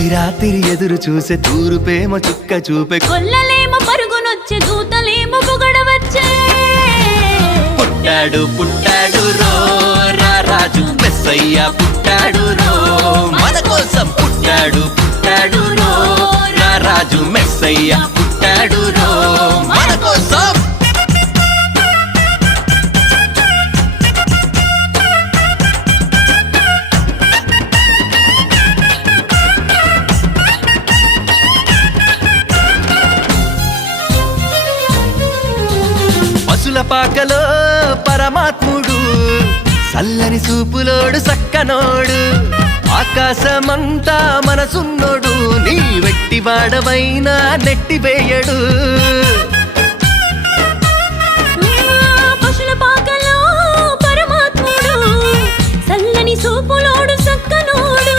తొలి రాత్రి ఎదురు చూసే తూరుపేమో చుక్క చూపే కొల్లలేమో పరుగునొచ్చే దూతలేమో పొగడవచ్చే పుట్టాడు పుట్టాడు రో రారాజు మెస్సయ్య పుట్టాడు రో మన కోసం పుట్టాడు పుట్టాడు రో రారాజు మెస్సయ్య పుట్టాడు రో మన కోసం పశుల పాకలో పరమాత్ముడు చల్లని చూపులోడు సక్కనోడు ఆకాశమంతా మనసున్నోడు నీ వెట్టివాడవైనా నెట్టివేయడు పశుల పాకలో పరమాత్ముడు చల్లని చూపులోడు సక్కనోడు